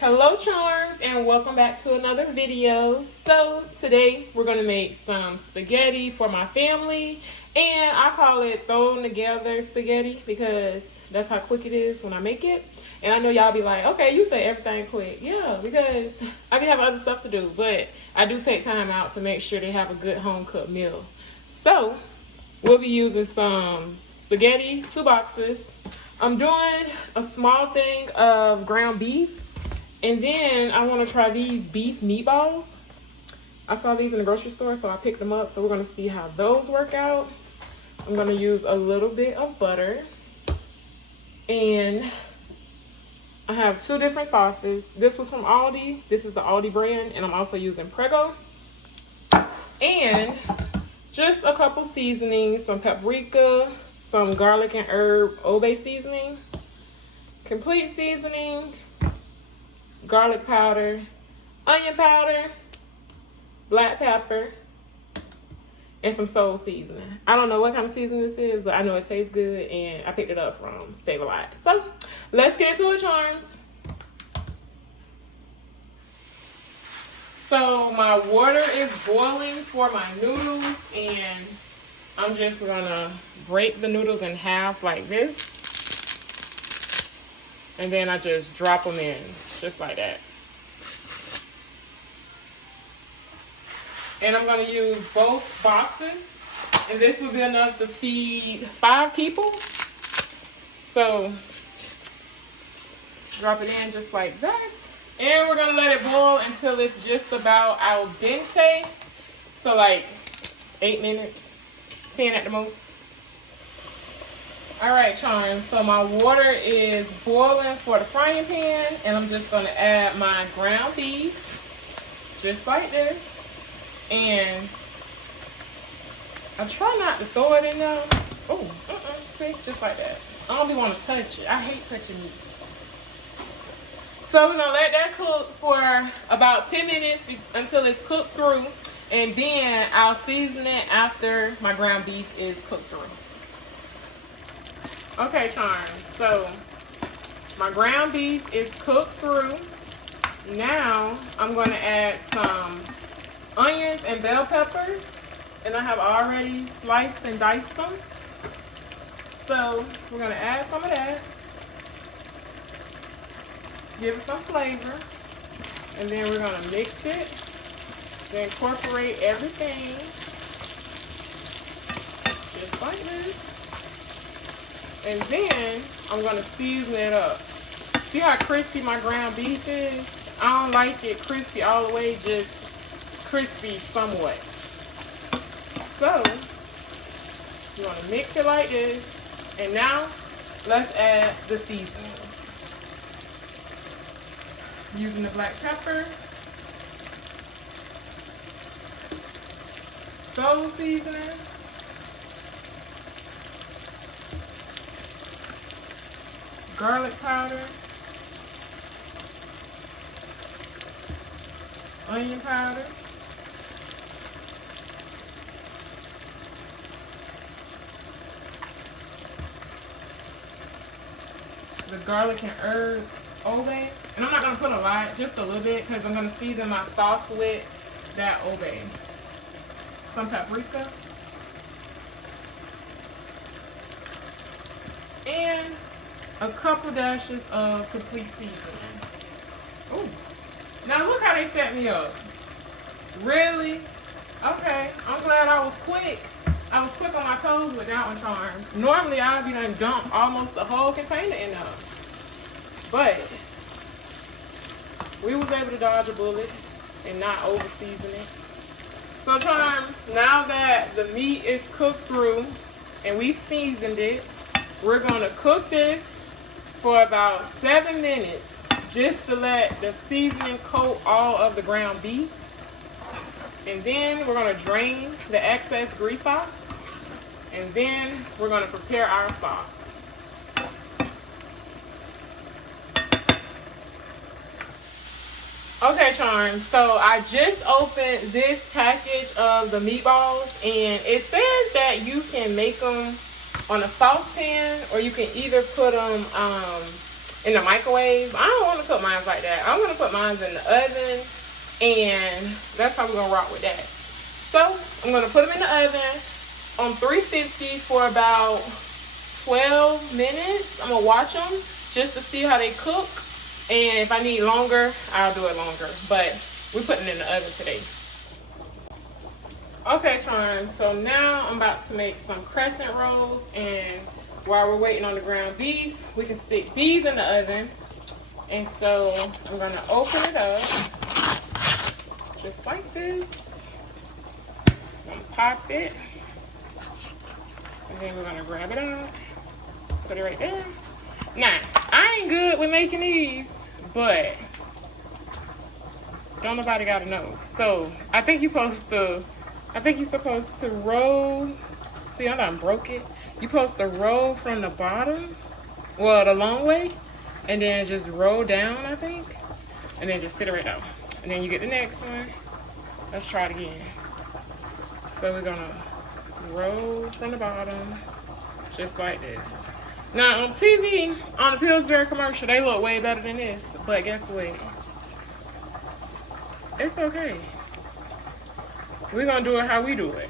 Hello charms, and welcome back to another video. So today we're going to make some spaghetti for my family, and I call it thrown together spaghetti because that's how quick it is when I make it. And I know y'all be like, okay, you say everything quick. Yeah, because I be having other stuff to do, but I do take time out to make sure they have a good home cooked meal. So we'll be using some spaghetti, 2 boxes. I'm doing a small thing of ground beef. And then I want to try these beef meatballs. I saw these in the grocery store, so I picked them up. So we're going to see how those work out. I'm going to use a little bit of butter. And I have 2 different sauces. This was from Aldi. This is the Aldi brand. And I'm also using Prego. And just a couple seasonings. Some paprika, some garlic and herb Obe seasoning, complete seasoning, garlic powder, onion powder, black pepper, and some soul seasoning. I don't know what kind of seasoning this is, but I know it tastes good, and I picked it up from Save a Lot. So let's get into it, charms. So my water is boiling for my noodles, and I'm just gonna break the noodles in half like this. And then I just drop them in, just like that. And I'm gonna use both boxes. And this will be enough to feed 5 people. So, drop it in just like that. And we're gonna let it boil until it's just about al dente. So like 8 minutes, 10 at the most. Alright, charms, so my water is boiling for the frying pan, and I'm just going to add my ground beef, just like this. And I try not to throw it in there. Oh, see, just like that. I don't even want to touch it. I hate touching meat. So we're going to let that cook for about 10 minutes until it's cooked through, and then I'll season it after my ground beef is cooked through. Okay, charms, so my ground beef is cooked through. Now I'm going to add some onions and bell peppers, and I have already sliced and diced them. So we're going to add some of that, give it some flavor, and then we're going to mix it, then incorporate everything, just like this. And then I'm going to season it up. See how crispy my ground beef is? I don't like it crispy all the way, just crispy somewhat. So, you want to mix it like this. And now, let's add the seasonings. Using the black pepper, soul seasoning, garlic powder, onion powder, the garlic and herb Obe. And I'm not going to put a lot, just a little bit, because I'm going to season my sauce with that Obe. Some paprika. And a couple dashes of complete seasoning. Ooh. Now look how they set me up. Really? Okay. I'm glad I was quick. I was quick on my toes with that one, charms. Normally I'd be done dump almost the whole container in there. But we was able to dodge a bullet and not over season it. So charms, now that the meat is cooked through and we've seasoned it, we're going to cook this for about 7 minutes just to let the seasoning coat all of the ground beef. And then we're going to drain the excess grease off. And then we're going to prepare our sauce. Okay, charms, so I just opened this package of the meatballs, and it says that you can make them on a saucepan, or you can either put them in the microwave. I don't want to cook mine mine like that. I'm gonna put mine in the oven, and that's how we're gonna rock with that. So I'm gonna put them in the oven on 350 for about 12 minutes. I'm gonna watch them just to see how they cook, and if I need longer, I'll do it longer. But we're putting it in the oven today. Okay, charms, so now I'm about to make some crescent rolls, and while we're waiting on the ground beef, we can stick these in the oven. And so I'm gonna open it up just like this. I'm gonna pop it, and then we're gonna grab it out, put it right there. Now, I ain't good with making these, but don't nobody gotta know. So I think you're supposed to roll. See, I done broke it. You're supposed to roll from the bottom, well, the long way, and then just roll down, I think, and then just sit it right down. And then you get the next one. Let's try it again. So we're gonna roll from the bottom, just like this. Now on TV, on the Pillsbury commercial, they look way better than this, but guess what? It's okay. We're gonna do it how we do it.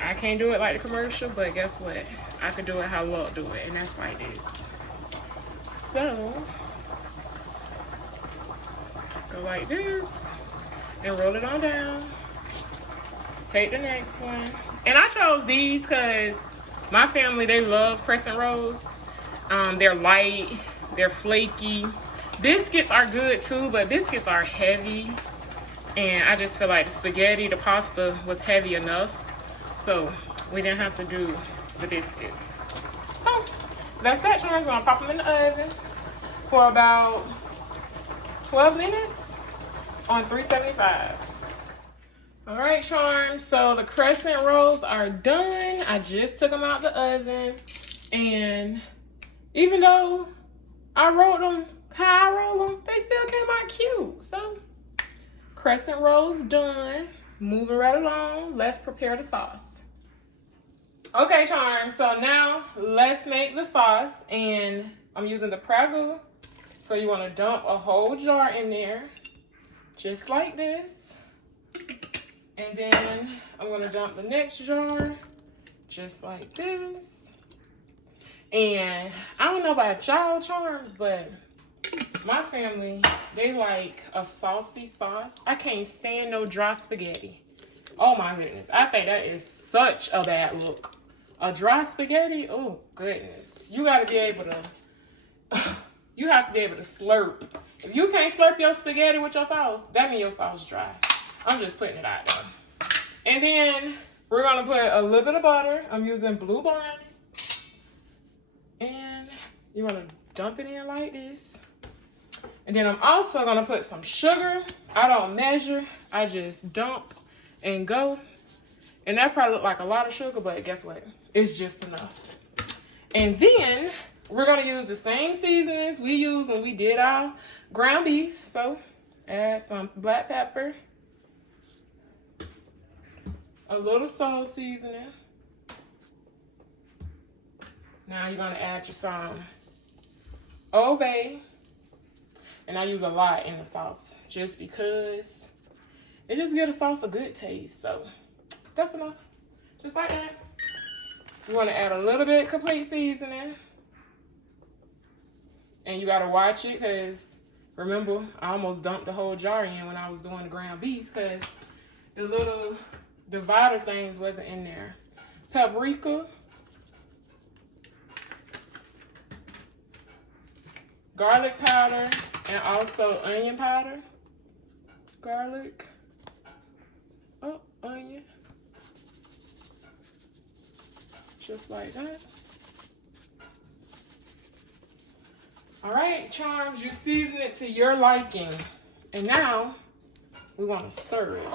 I can't do it like the commercial, but guess what? I can do it how Lord do it, and that's like this. So, go like this, and roll it on down. Take the next one. And I chose these because my family, they love crescent rolls. They're light, they're flaky. Biscuits are good too, but biscuits are heavy. And I just feel like the spaghetti, the pasta was heavy enough. So we didn't have to do the biscuits. So that's that, charms. I'm gonna pop them in the oven for about 12 minutes on 375. All right, charms. So the crescent rolls are done. I just took them out the oven. And even though I rolled them how I roll them, they still came out cute. So crescent rolls done. Moving right along. Let's prepare the sauce. Okay, charms. So now let's make the sauce, and I'm using the Prego. So you want to dump a whole jar in there, just like this. And then I'm going to dump the next jar, just like this. And I don't know about y'all, charms, but my family, they like a saucy sauce. I can't stand no dry spaghetti. Oh my goodness. I think that is such a bad look. A dry spaghetti? Oh goodness. You gotta be able to, you have to be able to slurp. If you can't slurp your spaghetti with your sauce, that means your sauce dry. I'm just putting it out there. And then we're gonna put a little bit of butter. I'm using Blue Bond. And you wanna dump it in like this. And then I'm also gonna put some sugar. I don't measure, I just dump and go. And that probably look like a lot of sugar, but guess what? It's just enough. And then we're gonna use the same seasonings we used when we did our ground beef. So add some black pepper, a little salt seasoning. Now you're gonna add your some Old Bay. And I use a lot in the sauce just because it just gives the sauce a good taste. So that's enough. Just like that. You want to add a little bit complete seasoning. And you got to watch it because, remember, I almost dumped the whole jar in when I was doing the ground beef because the little divider things wasn't in there. Paprika. Garlic powder. And also onion powder, garlic, oh, onion, just like that. All right, charms, you season it to your liking. And now we want to stir it.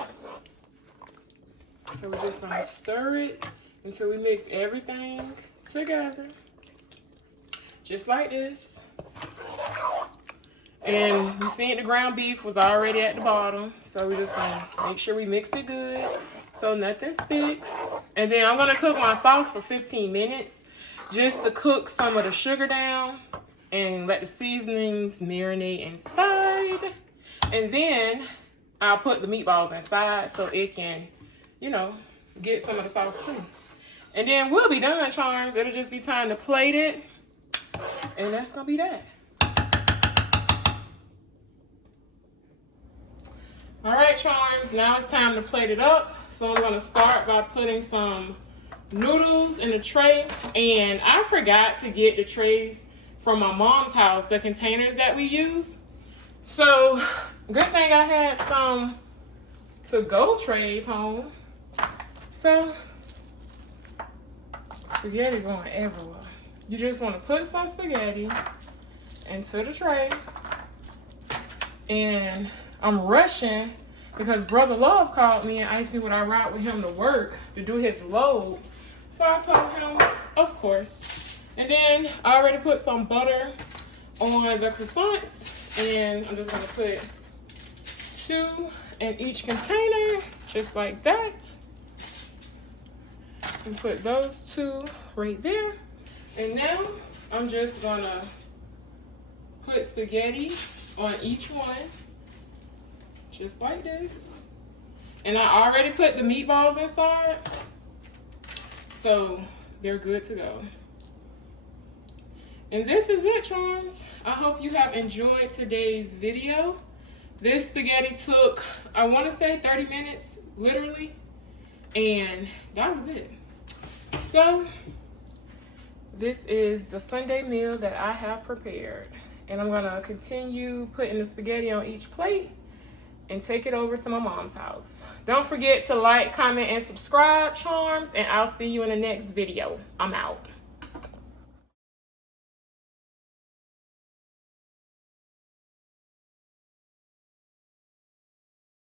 So we're just going to stir it until we mix everything together, just like this. And you see the ground beef was already at the bottom. So we're just gonna make sure we mix it good so nothing sticks. And then I'm gonna cook my sauce for 15 minutes just to cook some of the sugar down and let the seasonings marinate inside. And then I'll put the meatballs inside so it can, you know, get some of the sauce too. And then we'll be done, Charms. It'll just be time to plate it. And that's gonna be that. All right, Charms, now it's time to plate it up. So I'm gonna start by putting some noodles in the tray. And I forgot to get the trays from my mom's house, the containers that we use. So good thing I had some to-go trays home. So spaghetti going everywhere. You just want to put some spaghetti into the tray. And I'm rushing because Brother Love called me and asked me would I ride with him to work to do his load. So I told him, of course. And then I already put some butter on the croissants. And I'm just going to put 2 in each container, just like that. And put those 2 right there. And now I'm just gonna put spaghetti on each one, just like this. And I already put the meatballs inside, so they're good to go. And this is it, Charms. I hope you have enjoyed today's video. This spaghetti took, I want to say 30 minutes, literally. And that was it. So this is the Sunday meal that I have prepared. And I'm gonna continue putting the spaghetti on each plate and take it over to my mom's house. Don't forget to like, comment, and subscribe, Charms, and I'll see you in the next video. I'm out.